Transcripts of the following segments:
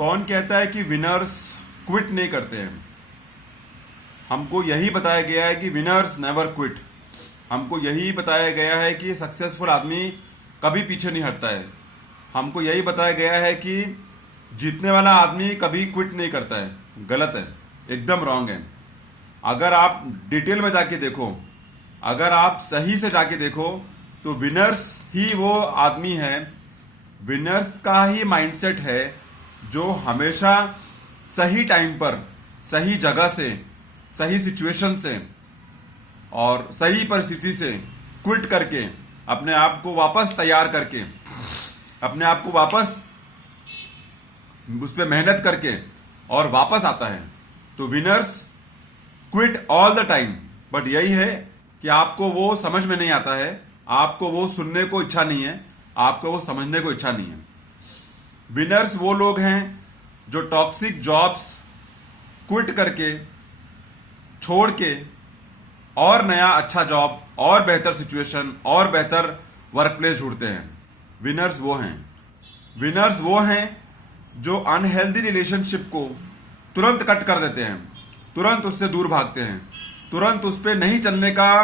कौन कहता है कि विनर्स क्विट नहीं करते हैं? हमको यही बताया गया है कि विनर्स नेवर क्विट। हमको यही बताया गया है कि सक्सेसफुल आदमी कभी पीछे नहीं हटता है। हमको यही बताया गया है कि जीतने वाला आदमी कभी क्विट नहीं करता है। गलत है, एकदम रॉन्ग है। अगर आप डिटेल में जाके देखो, अगर आप सही से जाके देखो, तो विनर्स ही वो आदमी है, विनर्स का ही माइंडसेट है जो हमेशा सही टाइम पर, सही जगह से, सही सिचुएशन से और सही परिस्थिति से क्विट करके अपने आप को वापस तैयार करके, अपने आप को वापस उस पर मेहनत करके और वापस आता है। तो winners quit all the time, but यही है कि आपको वो समझ में नहीं आता है, आपको वो सुनने को इच्छा नहीं है, आपको वो समझने को इच्छा नहीं है। विनर्स वो लोग हैं जो टॉक्सिक जॉब्स क्विट करके, छोड़ के और नया अच्छा जॉब और बेहतर सिचुएशन और बेहतर वर्क प्लेस ढूंढते हैं। विनर्स वो हैं। विनर्स वो हैं जो अनहेल्दी रिलेशनशिप को तुरंत कट कर देते हैं, तुरंत उससे दूर भागते हैं, तुरंत उस पर नहीं चलने का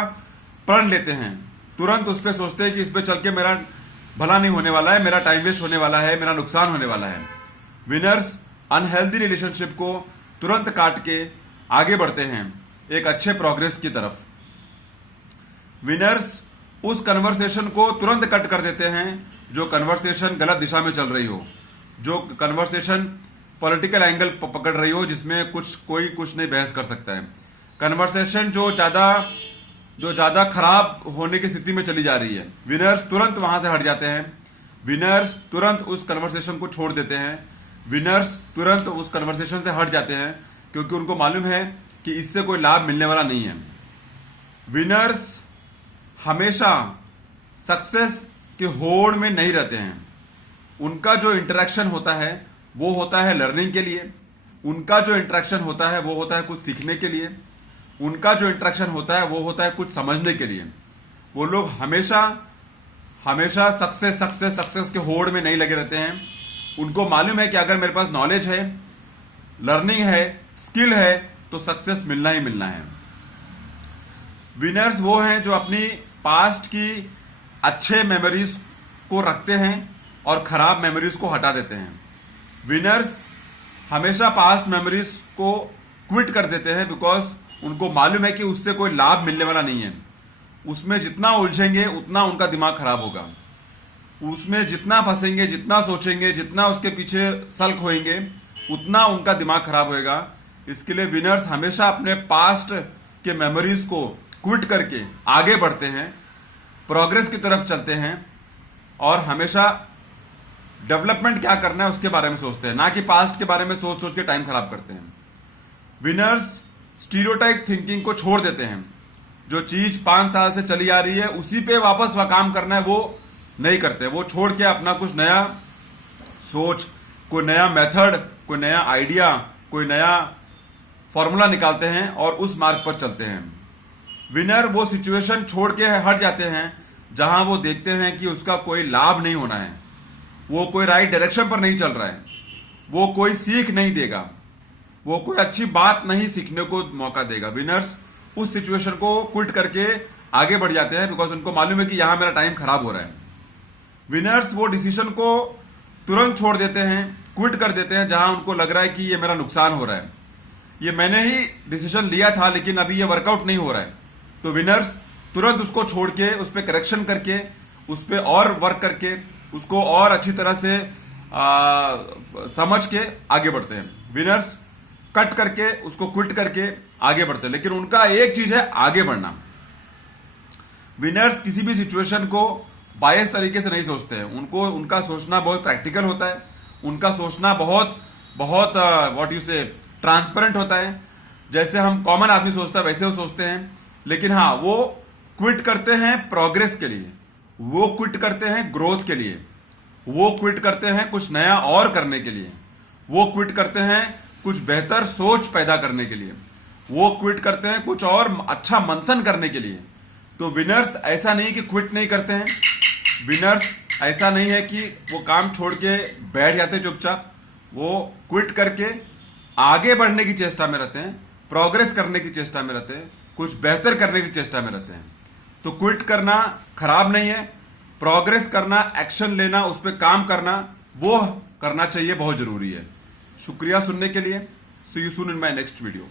प्रण लेते हैं, तुरंत उस पर सोचते हैं कि इस पर चल के मेरा भला नहीं होने वाला है, मेरा टाइम वेस्ट होने वाला है, मेरा नुकसान होने वाला है। विनर्स अनहेल्दी रिलेशनशिप को तुरंत काट के आगे बढ़ते हैं एक अच्छे प्रोग्रेस की तरफ। विनर्स उस कन्वर्सेशन को तुरंत कट कर देते हैं जो कन्वर्सेशन गलत दिशा में चल रही हो, जो कन्वर्सेशन पॉलिटिकल एंगल पकड़ रही हो, जिसमें कोई कुछ नहीं बहस कर सकता है। कन्वर्सेशन जो ज्यादा खराब होने की स्थिति में चली जा रही है, विनर्स तुरंत वहां से हट जाते हैं। विनर्स तुरंत उस कन्वर्सेशन को छोड़ देते हैं। विनर्स तुरंत उस कन्वर्सेशन से हट जाते हैं क्योंकि उनको मालूम है कि इससे कोई लाभ मिलने वाला नहीं है। विनर्स हमेशा सक्सेस के होड़ में नहीं रहते हैं। उनका जो इंटरेक्शन होता है वो होता है लर्निंग के लिए, उनका जो इंटरेक्शन होता है वो होता है कुछ सीखने के लिए, उनका जो इंटरेक्शन होता है वो होता है कुछ समझने के लिए। वो लोग हमेशा सक्सेस के होड़ में नहीं लगे रहते हैं। उनको मालूम है कि अगर मेरे पास नॉलेज है, लर्निंग है, स्किल है, तो सक्सेस मिलना ही मिलना है। विनर्स वो हैं जो अपनी पास्ट की अच्छे मेमोरीज को रखते हैं और खराब मेमोरीज को हटा देते हैं। विनर्स हमेशा पास्ट मेमोरीज को क्विट कर देते हैं बिकॉज उनको मालूम है कि उससे कोई लाभ मिलने वाला नहीं है। उसमें जितना उलझेंगे उतना उनका दिमाग खराब होगा, उसमें जितना फंसेंगे, जितना सोचेंगे, जितना उसके पीछे सल्क होएंगे, उतना उनका दिमाग खराब होएगा। इसके लिए विनर्स हमेशा अपने पास्ट के मेमोरीज को क्विट करके आगे बढ़ते हैं, प्रोग्रेस की तरफ चलते हैं और हमेशा डेवलपमेंट क्या करना है उसके बारे में सोचते हैं, ना कि पास्ट के बारे में सोच सोच के टाइम खराब करते हैं। विनर्स स्टीरियोटाइप थिंकिंग को छोड़ देते हैं। जो चीज 5 साल से चली आ रही है उसी पे वापस वह काम करना है वो नहीं करते। वो छोड़ के अपना कुछ नया सोच, कोई नया मेथड, कोई नया आइडिया, कोई नया फॉर्मूला निकालते हैं और उस मार्ग पर चलते हैं। विनर वो सिचुएशन छोड़ के हट जाते हैं जहां वो देखते हैं कि उसका कोई लाभ नहीं होना है, वो कोई राइट डायरेक्शन पर नहीं चल रहा है, वो कोई सीख नहीं देगा, वो कोई अच्छी बात नहीं सीखने को मौका देगा। विनर्स उस सिचुएशन को क्विट करके आगे बढ़ जाते हैं बिकॉज उनको मालूम है कि यहां मेरा टाइम खराब हो रहा है। विनर्स वो डिसीजन को तुरंत छोड़ देते हैं, क्विट कर देते हैं जहां उनको लग रहा है कि ये मेरा नुकसान हो रहा है, ये मैंने ही डिसीजन लिया था लेकिन अभी ये वर्कआउट नहीं हो रहा है। तो विनर्स तुरंत उसको छोड़ के उस पर करेक्शन करके, उस पर और वर्क करके, उसको और अच्छी तरह से समझ के आगे बढ़ते हैं। विनर्स कट करके, उसको क्विट करके आगे बढ़ते हैं, लेकिन उनका एक चीज है आगे बढ़ना। विनर्स किसी भी सिचुएशन को बायस तरीके से नहीं सोचते हैं। उनका सोचना बहुत प्रैक्टिकल होता है, उनका सोचना बहुत व्हाट यू से ट्रांसपेरेंट होता है। जैसे हम कॉमन आदमी सोचता है वैसे वो सोचते हैं, लेकिन हाँ, वो क्विट करते हैं प्रोग्रेस के लिए, वो क्विट करते हैं ग्रोथ के लिए, वो क्विट करते हैं कुछ नया और करने के लिए, वो क्विट करते हैं कुछ बेहतर सोच पैदा करने के लिए, वो क्विट करते हैं कुछ और अच्छा मंथन करने के लिए। तो विनर्स ऐसा नहीं कि क्विट नहीं करते हैं, विनर्स ऐसा नहीं है कि वो काम छोड़ के बैठ जाते चुपचाप। वो क्विट करके आगे बढ़ने की चेष्टा में रहते हैं, प्रोग्रेस करने की चेष्टा में रहते हैं, कुछ बेहतर करने की चेष्टा में रहते हैं। तो क्विट करना खराब नहीं है, प्रोग्रेस करना, एक्शन लेना, उस पर काम करना, वो करना चाहिए, बहुत जरूरी है। शुक्रिया सुनने के लिए। See you soon in my next video.